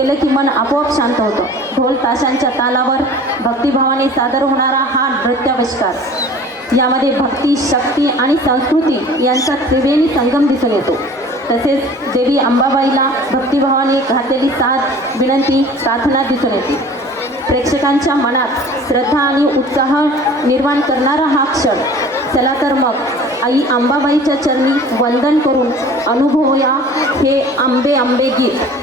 केलं की मन आपोआप शांत होतं. ढोल ताशांच्या तालावर भक्तिभावाने सादर होणारा हा नृत्याविष्कार यामध्ये भक्ती, शक्ती आणि संस्कृती यांचा त्रिवेणी संगम दिसून येतो. तसेच देवी अंबाबाईला भक्तिभावाने घातलेली साथ, विनंती, प्रार्थना दिसून येते. प्रेक्षकांच्या मनात श्रद्धा आणि उत्साह निर्माण करणारा हा क्षण. चला तर मग आई अंबाबाईच्या चरणी वंदन करून अनुभवूया हे आंबे आंबे गीत.